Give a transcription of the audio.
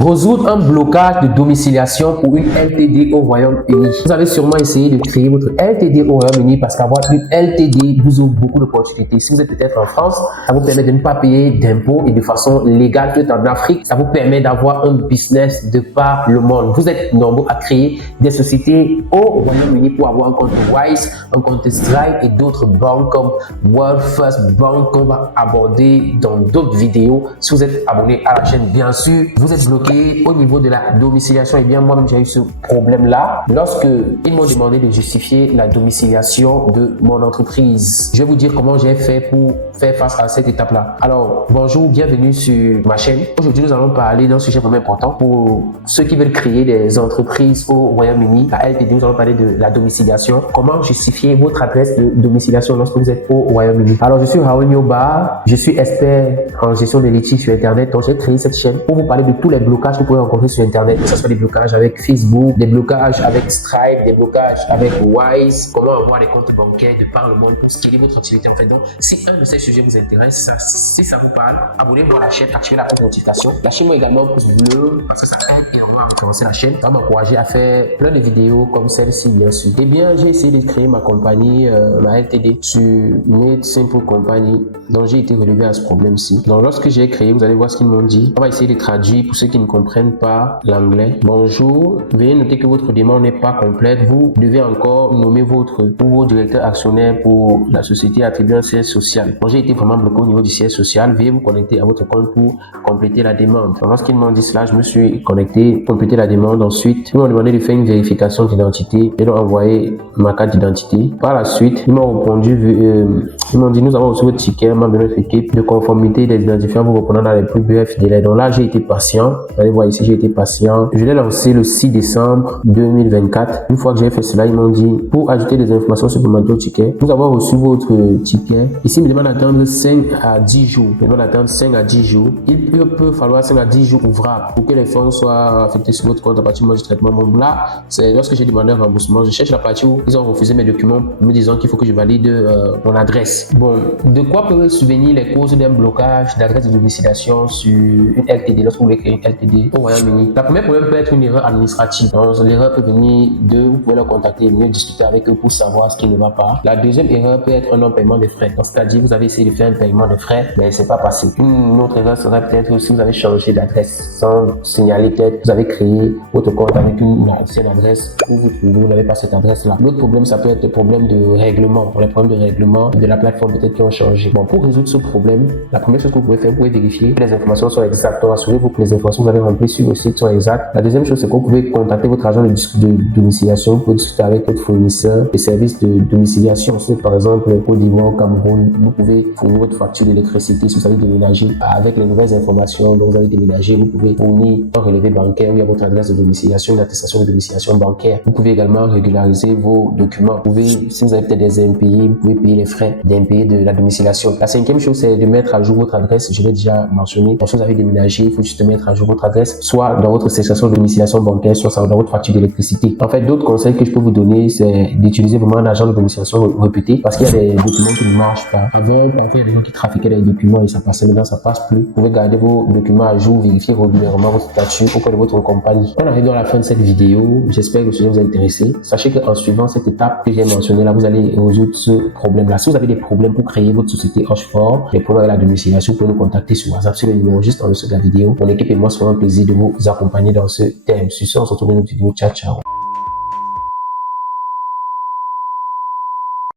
Résoudre un blocage de domiciliation pour une LTD au Royaume-Uni. Vous avez sûrement essayé de créer votre LTD au Royaume-Uni parce qu'avoir une LTD vous ouvre beaucoup d'opportunités. Si vous êtes peut-être en France, ça vous permet de ne pas payer d'impôts et de façon légale. Vous êtes en Afrique, ça vous permet d'avoir un business de par le monde. Vous êtes nombreux à créer des sociétés au Royaume-Uni pour avoir un compte Wise, un compte Stripe et d'autres banques comme World First Bank qu'on va aborder dans d'autres vidéos. Si vous êtes abonné à la chaîne, bien sûr, vous êtes bloqué au niveau de la domiciliation. Et bien moi-même j'ai eu ce problème-là lorsque ils m'ont demandé de justifier la domiciliation de mon entreprise. Je vais vous dire comment j'ai fait pour faire face à cette étape-là. Alors bonjour, bienvenue sur ma chaîne. Aujourd'hui nous allons parler d'un sujet vraiment important pour ceux qui veulent créer des entreprises au Royaume-Uni. La LTD, nous allons parler de la domiciliation. Comment justifier votre adresse de domiciliation lorsque vous êtes au Royaume-Uni. Alors je suis Raoul Nyoba, je suis expert en gestion des litiges sur internet. Donc j'ai créé cette chaîne pour vous parler de tous les blocages que vous pouvez rencontrer sur internet, que ce soit des blocages avec Facebook, des blocages avec Stripe, des blocages avec Wise, comment avoir des comptes bancaires de par le monde pour scaler votre activité en fait. Donc si un de ces sujets vous intéresse, si ça vous parle, abonnez-vous à la chaîne, activez la notification, lâchez-moi également un pouce bleu parce que ça aide énormément à commencer la chaîne, ça va m'encourager à faire plein de vidéos comme celle-ci bien sûr. Et bien j'ai essayé de créer ma compagnie, ma LTD sur Made Simple Company, donc j'ai été relevé à ce problème-ci. Donc lorsque j'ai créé, vous allez voir ce qu'ils m'ont dit. On va essayer de traduire pour ceux qui ne comprennent pas l'anglais. Bonjour, veuillez noter que votre demande n'est pas complète. Vous devez encore nommer votre nouveau directeur actionnaire pour la société attribuant un siège social. Donc j'ai été vraiment bloqué au niveau du siège social. Veuillez vous connecter à votre compte pour compléter la demande. Donc, lorsqu'ils m'ont dit cela, je me suis connecté, complété la demande. Ensuite, ils m'ont demandé de faire une vérification d'identité. Ils ont envoyé ma carte d'identité. Par la suite, ils m'ont répondu, ils m'ont dit nous avons reçu votre ticket, membre de notre équipe de conformité des identifiants vous reprenant dans les plus brefs délais. Donc là, j'ai été patient. Vous allez voir ici, j'ai été patient. Je l'ai lancé le 6 décembre 2024. Une fois que j'ai fait cela, ils m'ont dit pour ajouter des informations supplémentaires au ticket, nous avons reçu votre ticket. Ici, ils me demandent d'attendre 5 à 10 jours. Ils me demandent d'attendre 5 à 10 jours. Il peut falloir 5 à 10 jours ouvrables pour que les fonds soient affectés sur votre compte à partir du traitement. Bon, là, c'est lorsque j'ai demandé un remboursement. Je cherche la partie où ils ont refusé mes documents, me disant qu'il faut que je valide mon adresse. Bon, de quoi peuvent subvenir les causes d'un blocage d'adresse de domiciliation sur une LTD lorsque vous voulez créer une LTD au Royaume-Uni? La première problème peut être une erreur administrative. Donc, l'erreur peut venir de, vous pouvez leur contacter et mieux discuter avec eux pour savoir ce qui ne va pas. La deuxième erreur peut être un non-paiement de frais. C'est-à-dire, vous avez essayé de faire un paiement de frais, mais c'est pas passé. Une autre erreur serait peut-être si vous avez changé d'adresse sans signaler, peut-être vous avez créé votre compte avec une ancienne adresse où vous n'avez pas cette adresse-là. L'autre problème, ça peut être le problème de règlement. Les problèmes de règlement de la plateforme peut-être qui ont changé. Bon, pour résoudre ce problème, la première chose que vous pouvez faire, vous pouvez vérifier que les informations sont exactes. Donc, assurez-vous que les informations que vous avez remplies sur le site sont exactes. La deuxième chose, c'est que vous pouvez contacter votre agent de domiciliation pour discuter avec votre fournisseur des services de domiciliation. Si par exemple, Côte d'Ivoire, Cameroun, vous pouvez fournir votre facture d'électricité si vous avez déménagé avec les nouvelles informations dont vous avez déménagé. Vous pouvez fournir un relevé bancaire où il y a votre adresse de domiciliation, une attestation de domiciliation bancaire. Vous pouvez également régulariser vos documents. Vous pouvez, si vous avez peut-être des impayés, vous pouvez payer les frais d'impayés de la domiciliation. La cinquième chose, c'est de mettre à jour votre adresse. Je l'ai déjà mentionné. Lorsque vous avez déménagé, il faut juste mettre à jour votre adresse, soit dans votre section de domiciliation bancaire, soit dans votre facture d'électricité. En fait, d'autres conseils que je peux vous donner, c'est d'utiliser vraiment un agent de domiciliation réputé parce qu'il y a des documents qui ne marchent pas. Avant, parfois, il y a des gens qui trafiquaient les documents et ça passait. Maintenant, ça passe plus. Vous pouvez garder vos documents à jour, vérifier régulièrement votre statut auprès de votre compagnie. On arrive dans la fin de cette vidéo. J'espère que le sujet vous a intéressé. Sachez qu'en suivant cette étape que j'ai mentionnée là, vous allez résoudre ce problème-là. Si vous avez des problèmes pour créer votre société Hochefort, des problèmes avec la domiciliation, vous pouvez nous contacter sur WhatsApp, sur le numéro juste en dessous de la vidéo. Mon équipe et moi serons un plaisir de vous accompagner dans ce thème. Sur ce, on se retrouve dans une autre vidéo. Ciao, ciao.